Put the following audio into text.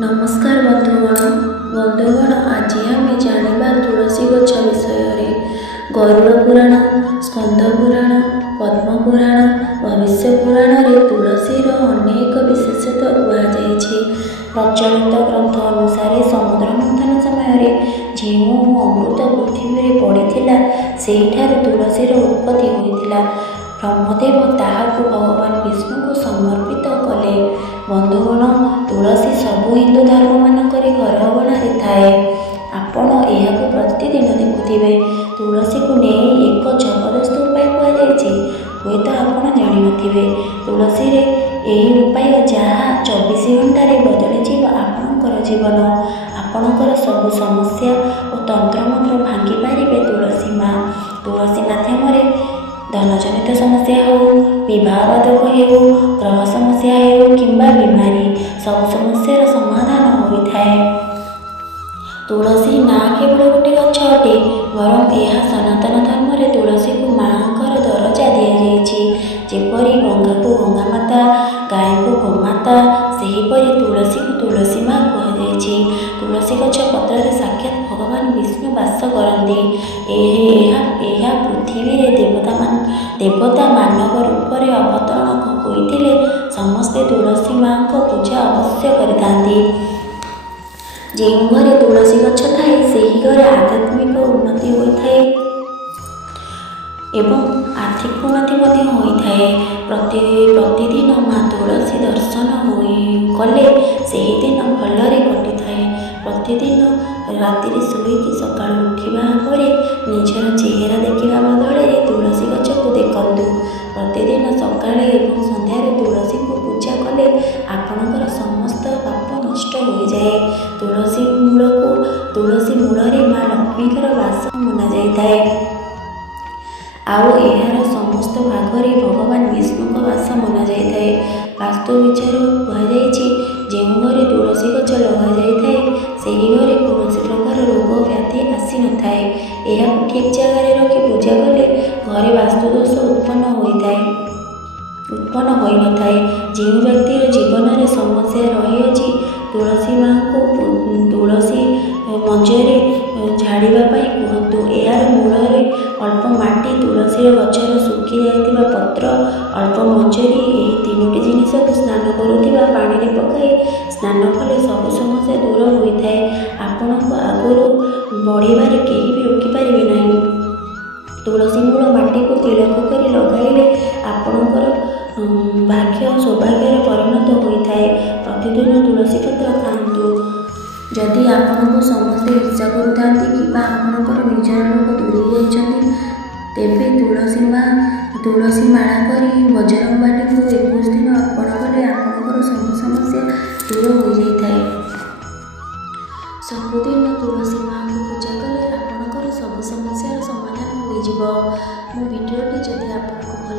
नमस्कार बंधुगण आज आम जाना तुलसी गछ विषय गरुड़ पुराण, स्कंद पुराण, पद्म पुराण, भविष्य पुराण में तुलसीर अनेक विशेषता कहुई। प्रचलित ग्रंथ अनुसार समुद्र मंथन समय जो अमृत पृथ्वी में पड़ा सेठार तुलसीर उत्पत्ति होता। ब्रह्मदेव ताहाकु भगवान विष्णु को समर्पित कले। बंधुगण तुलसी सबु हिंदू धर्म मानक घर अगणारे थाए। आपण यह प्रतिदिन देखुवे। तुलसी को नहीं एक जबरदस्त उपाय कहुई। हुए तो आप जानी नथिबे तुलसी रे यही उपाय जहाँ 24 घंटे बदली आपणकर जीवन। आपणकर सब समस्या और तंत्र मंत्र भांगी पारे तुलसी माँ। तुलसी माध्यम धनजनित समस्या हो, विवाह बाधक हो, ग्रह समस्या हो किंबा बीमारी सब समस्यार समाधान होता है। तुलसी ना केवल गोटे गछ अटे बरं यह सनातन धर्म रे तुलसी को माँकर दरजा दि जेपरी गंगा को गंगा माता, गाय को गोमाता, सेहीपरि तुलसी को तुलसी माँ कहुई। तुलसी गछ पत्र साक्षात भगवान विष्णु वास करते। यह पृथ्वी रे देवता मानव रूप में अवतरण होते समस्ते तुलसी माँ को पूजा अवश्य करते। जो घरे तुलसी गछ थाए से घरे आध्यात्मिक उन्नति होता एवं आर्थिक उन्नति होता है। प्रतिदिन माँ तुलसी दर्शन कले से दिन भलरे कटि थाए। प्रतिदिन राति शोक सका उठा पर निजर चेहरा देखा बदल तुलसी गछ को देखु। प्रतिदिन सकाळे एवं संध्यार तुलसी को पूजा कले आपणकर समस्त पाप नष्ट हो जाए। तुलसी मूल माँ लक्ष्मीकर वास मना जाए। आउ यार समस्त भागरे भगवान विष्णु का वास मना जाए। वास्तु विचार कहुई जो घरे तुलसी गछ लगा जाए से घरे कौन प्रकार रोग व्याधि आसी न थाए। यह ठीक जगह रखी पूजा कले घरे वास्तुदोष उत्पन्न होता है जो व्यक्तिर जीवन में समस्या रही तुलसी माँ को तुलसी मंजरे झाड़ापी कहतु। यार मूल अल्प माटी तुलसी गचर सुखी जाइथिबा पत्र अल्प मंजरी यही तीनोटी जिनिस को स्नान करुवा पानी में पकाई स्नान कले सब समस्या दूर होता है। आपण आगुरी बढ़िबार केही भी रोकिपारे नहीं। तुलसी मूल माटी को तिलक कर लगाइले आपणकर भाग्य सौभाग्य परिणत होता है। प्रतिदिन तुलसी पत्र खातु। जदि आपको समस्ते ईर्षा करुता कि आपणकर निजर लोक दूरी जाइछन्ति तेबे तुलसी माला करी बजरंग बाली को 21 दिन अर्पण कले आपणकर सब समस्या दूर हो जाए। सबुदिन तुलसी माँ को पूजा कले आपणकर सब समस्यार समाधान हो। मो वीडियोटी जदि आपको भल